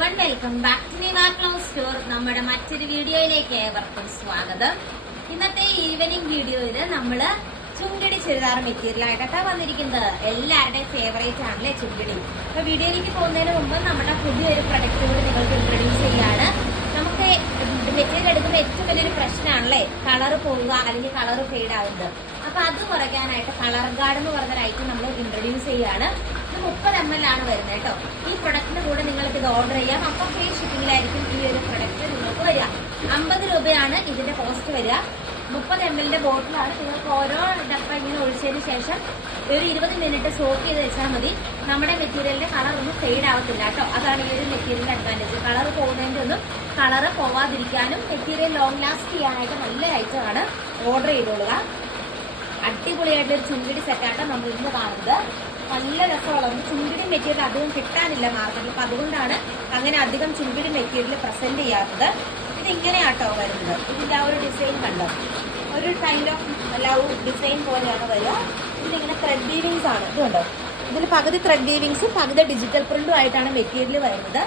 One welcome back to Niva clothes store നമ്മുടെ മറ്റൊരു വീഡിയോയിലേക്ക് ഏവർക്കും സ്വാഗതം. ഇന്നത്തെ ഈവനിങ് വീഡിയോയിൽ നമ്മൾ ചുങ്കിടി ചുരിദാർ മെറ്റീരിയൽ ആയിട്ടാണ് വന്നിരിക്കുന്നത്. എല്ലാവരുടെയും ഫേവറേറ്റ് ആണല്ലേ ചുങ്കിടി? അപ്പൊ വീഡിയോയിലേക്ക് പോകുന്നതിന് മുമ്പ് നമ്മുടെ പുതിയൊരു പ്രൊഡക്റ്റ് കൂടി നിങ്ങൾക്ക് ഇൻട്രൊഡ്യൂസ് ചെയ്യാണ്. നമുക്ക് മെറ്റീരിയൽ എടുക്കുമ്പോൾ ഏറ്റവും വലിയൊരു പ്രശ്നമാണല്ലേ? കളർ പോവുക അല്ലെങ്കിൽ കളർ ഫെയ്ഡ് ആവുന്നത്. അപ്പൊ അത് കുറയ്ക്കാനായിട്ട് കളർ ഗാർഡ് എന്ന് പറഞ്ഞൊരു ഐറ്റം നമ്മൾ ഇൻട്രൊഡ്യൂസ് ചെയ്യാണ്. മുപ്പത് എം എൽ ആണ് വരുന്നത് കേട്ടോ. ഈ പ്രൊഡക്റ്റിന്റെ കൂടെ നിങ്ങൾക്ക് ഇത് ഓർഡർ ചെയ്യാം. അപ്പം ഫ്രീ ഷിപ്പിംഗിലായിരിക്കും ഈ ഒരു പ്രൊഡക്റ്റ് നിങ്ങൾക്ക് വരിക. അമ്പത് രൂപയാണ് ഇതിന്റെ കോസ്റ്റ് വരിക. മുപ്പത് എം എല്ലിന്റെ ബോട്ടിലാണ് നിങ്ങൾക്ക് ഓരോ ഡപ്പ ഇങ്ങനെ ഒഴിച്ചതിന് ശേഷം ഒരു ഇരുപത് മിനിറ്റ് സോക്ക് ചെയ്ത് വെച്ചാൽ മതി. നമ്മുടെ മെറ്റീരിയലിന്റെ കളർ ഒന്നും ഫെയ്ഡ് ആവത്തില്ല കേട്ടോ. അതാണ് ഈ ഒരു മെറ്റീരിയലിന്റെ അഡ്വാന്റേജ് കളർ പോകുന്നതിന്റെ ഒന്നും കളർ പോവാതിരിക്കാനും മെറ്റീരിയൽ ലോങ് ലാസ്റ്റ് ചെയ്യാനായിട്ട് നല്ല ഐറ്റം ആണ്. ഓർഡർ ചെയ്തോളുക. അടിപൊളിയായിട്ട് ഒരു ചുണ്ടിടി സെറ്റാണ് നമ്മൾ ഇന്ന് കാണുന്നത്. നല്ല രസമുള്ള ചുണ്ടിടി മെറ്റീരിയൽ അധികം കിട്ടാനില്ല മാർക്കറ്റിൽ അപ്പൊ അതുകൊണ്ടാണ് അങ്ങനെ അധികം ചുണ്ടിടി മെറ്റീരിയൽ പ്രസന്റ് ചെയ്യാത്തത്. ഇതിങ്ങനെയാട്ടോ വരുന്നത്. ഇതിന്റെ ആ ഒരു ഡിസൈൻ കണ്ടോ? ഒരു കൈൻഡ് ഓഫ് ലവ് ഡിസൈൻ പോലെയാണ് വരിക. ഇതിലിങ്ങനെ ത്രെഡ് വീവിങ്സ് ആണ്. ഇതുണ്ടോ? ഇതിൽ പകുതി ത്രെഡ് വീവിങ്സും പകുതി ഡിജിറ്റൽ പ്രിന്റും ആയിട്ടാണ് മെറ്റീരിയൽ വരുന്നത്.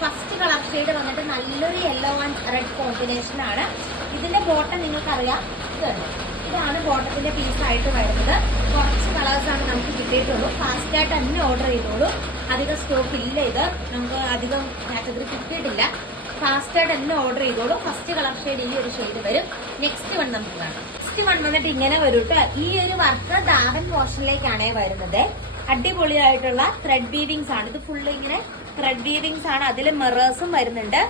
ഫസ്റ്റ് കളർ ഷെയ്ഡ് വന്നിട്ട് നല്ലൊരു യെല്ലോ ആൻഡ് റെഡ് കോമ്പിനേഷൻ ആണ്. ഇതിന്റെ ബോട്ടം നിങ്ങൾക്കറിയാം. ഇത് കണ്ടോ ഇതാണ് ബോട്ടത്തിന്റെ പീസ് ആയിട്ട് വരുന്നത്. കുറച്ച് കളേഴ്സ് ആണ് നമുക്ക് കിട്ടിയിട്ടുള്ളൂ. ഫാസ്റ്റ് ആയിട്ട് തന്നെ ഓർഡർ ചെയ്തോളൂ. അധികം സ്റ്റോക്ക് ഇല്ല ഇത്. നമുക്ക് അധികം കാറ്റഗറി കിട്ടിയിട്ടില്ല. ഫാസ്റ്റ് ആയിട്ട് തന്നെ ഓർഡർ ചെയ്തോളൂ. ഫസ്റ്റ് കളർ ഷെയ്ഡ് ഈ ഒരു ഷെയ്ഡ് വരും. നെക്സ്റ്റ് വൺ നമുക്ക് കാണാം. നെക്സ്റ്റ് വൺ വന്നിട്ട് ഇങ്ങനെ വരും ഈ ഒരു വർക്ക് ദാവൻ പോർഷനിലേക്കാണേ വരുന്നത്. അടിപൊളിയായിട്ടുള്ള ത്രെഡ് വീവിങ്സ് ആണ്. ഇത് ഫുള്ള് ഇങ്ങനെ ത്രെഡ് വീവിങ്സ് ആണ്. അതിൽ മിറേഴ്സും വരുന്നുണ്ട്.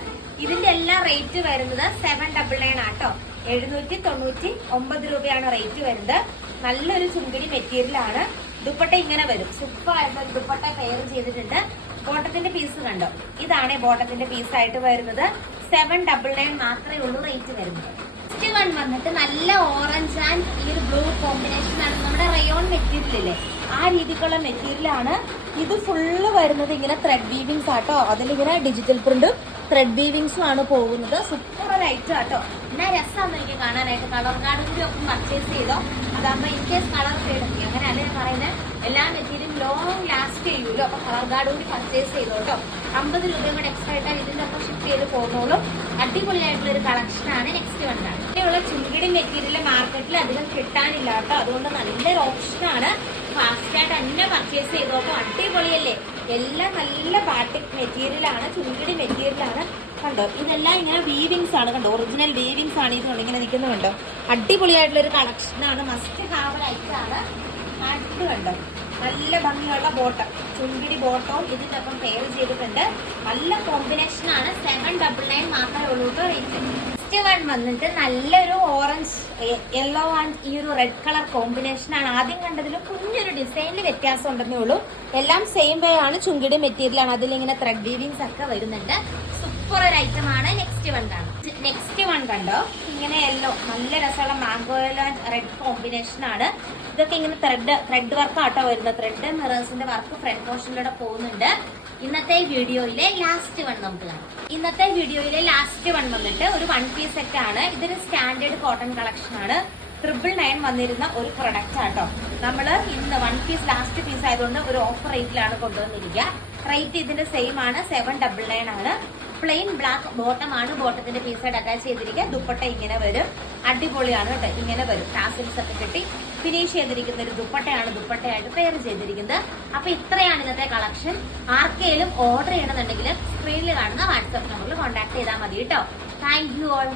ഇതിന്റെ എല്ലാം റേറ്റ് വരുന്നത് സെവൻ ഡബിൾ നയൻ ആട്ടോ എഴുന്നൂറ്റി തൊണ്ണൂറ്റി ഒമ്പത് രൂപയാണ് റേറ്റ് വരുന്നത്. നല്ലൊരു ചുങ്കിടി മെറ്റീരിയലാണ് ദുപ്പട്ട ഇങ്ങനെ വരും. സൂപ്പറായിട്ട് ഒരു ദുപ്പട്ട പെയർ ചെയ്തിട്ടുണ്ട്. ബോട്ടത്തിന്റെ പീസ് കണ്ടോ? ഇതാണ് ബോട്ടത്തിന്റെ പീസ് ആയിട്ട് വരുന്നത്. സെവൻ ഡബിൾ നയൻ മാത്രമേ ഉള്ളൂ റേറ്റ് വരുന്നത്. നെക്സ്റ്റ് വൺ വന്നിട്ട് നല്ല ഓറഞ്ച് ആൻഡ് ഈ ഒരു ബ്ലൂ കോമ്പിനേഷൻ ആണ് നമ്മുടെ റയോൺ മെറ്റീരിയലില്ലേ ആ രീതിക്കുള്ള മെറ്റീരിയലാണ് ഇത് ഫുള്ള് വരുന്നത് ഇങ്ങനെ ത്രെഡ് വീവിങ്സ് ആട്ടോ. അതിലിങ്ങനെ ഡിജിറ്റൽ പ്രിന്റും ത്രെഡ് വീവിങ്സും ആണ് പോകുന്നത്. സൂപ്പർ ഒരു ഐറ്റം ആട്ടോ. എന്നാ രസമാണ് എനിക്ക് കാണാനായിട്ട്. കളർ കാർഡ് കൂടി ഒക്കെ പർച്ചേസ് ചെയ്തോ. അതാകുമ്പോൾ ഇൻ കേസ് കളർ ഫെയ്ഡ് ഒക്കെ. അങ്ങനെ അല്ലേ പറയുന്നത് എല്ലാ മെറ്റീരിയലും ലോങ് ലാസ്റ്റ് ചെയ്യൂലോ അപ്പൊ കളർ കാർഡ് കൂടി പർച്ചേസ് ചെയ്തോ കേട്ടോ അമ്പത് രൂപയും കൂടെ എക്സ്ട്രാ ആയിട്ടാൽ ഇതിന്റെ ഒപ്പം ഷിപ്പ് ചെയ്ത് പോകുന്നോളും. അടിപൊളിയായിട്ടുള്ള ഒരു കളക്ഷൻ ആണ് നെക്സ്റ്റ് വൺ ഇങ്ങനെയുള്ള ചുങ്കിടി മെറ്റീരിയൽ മാർക്കറ്റിൽ അധികം കിട്ടാനില്ല കേട്ടോ. അതുകൊണ്ട് നല്ലൊരു ഓപ്ഷൻ ആണ്. ഫാസ്റ്റ് ആയിട്ട് തന്നെ പർച്ചേസ് ചെയ്തോട്ടോ. അടിപൊളിയല്ലേ? എല്ലാം നല്ല ബാട്ടിക് മെറ്റീരിയലാണ് ചുരുക്കിടി മെറ്റീരിയലാണ് കണ്ടോ? ഇതെല്ലാം ഇങ്ങനെ വീവിങ്സ് ആണ് കണ്ടോ? ഒറിജിനൽ വീവിങ്സ് ആണ് ഇത് ഇങ്ങനെ നിൽക്കുന്നത് കണ്ടോ? അടിപൊളിയായിട്ടുള്ള ഒരു കളക്ഷൻ ആണ്. മസ്റ്റ് ഹാവ് ഐറ്റം ആണ്. അടുത്ത് കണ്ടോ? നല്ല ഭംഗിയുള്ള ബോട്ടം ചുണ്ടിടി ബോട്ടവും ഇതിനൊപ്പം പെയർ ചെയ്തിട്ടുണ്ട്. നല്ല കോമ്പിനേഷൻ ആണ്. സെവൻ ഡബിൾ നയൻ മാത്രമേ ഉള്ളൂ കേട്ടോ റേറ്റ് വന്നിട്ട് നല്ലൊരു ഓറഞ്ച് യെല്ലോ ആൻഡ് ഈ ഒരു റെഡ് കളർ കോമ്പിനേഷൻ ആണ്. ആദ്യം കണ്ടതിൽ കുഞ്ഞൊരു ഡിസൈനിൽ വ്യത്യാസം ഉണ്ടെന്നേ ഉള്ളൂ. എല്ലാം സെയിം വേ ആണ്. ചുങ്കിടി മെറ്റീരിയൽ ആണ്. അതിലിങ്ങനെ ത്രെഡ് വീവിങ്സ് ഒക്കെ വരുന്നുണ്ട്. സൂപ്പർ ഒരു ഐറ്റം ആണ്. നെക്സ്റ്റ് വൺ കാണാം നെക്സ്റ്റ് വൺ കണ്ടോ? ഇങ്ങനെ യെല്ലോ നല്ല രസമുള്ള മാംഗോ ആൻഡ് റെഡ് കോമ്പിനേഷൻ ആണ്. ഇതൊക്കെ ഇങ്ങനെ ത്രെഡ് ത്രെഡ് വർക്ക് ആട്ടോ വരുന്നത്. ത്രെഡ് മിറേഴ്സിന്റെ വർക്ക് ഫ്രണ്ട് പോർഷനിലൂടെ പോകുന്നുണ്ട്. ഇന്നത്തെ വീഡിയോയിലെ ലാസ്റ്റ് വൺ നമുക്ക് കാണാം. ഇന്നത്തെ വീഡിയോയിലെ ലാസ്റ്റ് വൺ വന്നിട്ട് ഒരു വൺ പീസ് സെറ്റ് ആണ്. ഇതൊരു സ്റ്റാൻഡേർഡ് കോട്ടൺ കളക്ഷൻ ആണ്. ട്രിപ്പിൾ നയൻ വന്നിരുന്ന ഒരു പ്രൊഡക്റ്റ് ആട്ടോ. നമ്മൾ ഇന്ന് വൺ പീസ് ലാസ്റ്റ് പീസ് ആയതുകൊണ്ട് ഒരു ഓഫർ റേറ്റിലാണ് കൊണ്ടുവന്നിരിക്കുക. റേറ്റ് ഇതിന്റെ സെയിം ആണ്. സെവൻ ഡബിൾ നയൻ ആണ്. പ്ലെയിൻ ബ്ലാക്ക് ബോട്ടം ആണ് ബോട്ടത്തിന്റെ പീസായിട്ട് അറ്റാച്ച് ചെയ്തിരിക്കുക. ദുപ്പട്ട ഇങ്ങനെ വരും. അടിപൊളിയാണ് കേട്ടോ. ഇങ്ങനെ വരും. ടാസിൽസ് ഒക്കെ കിട്ടി. ഫിനിഷ് ചെയ്തിരിക്കുന്ന ഒരു ദുപ്പട്ടയാണ് ദുപ്പട്ടയായിട്ട് പെയർ ചെയ്തിരിക്കുന്നത്. അപ്പൊ ഇത്രയാണ് ഇന്നത്തെ കളക്ഷൻ ആർക്കെങ്കിലും ഓർഡർ ചെയ്യണമെന്നുണ്ടെങ്കിൽ സ്ക്രീനിൽ കാണുന്ന വാട്സ്ആപ്പ് നമ്പറിൽ കോൺടാക്ട് ചെയ്താൽ മതി കേട്ടോ. Thank you all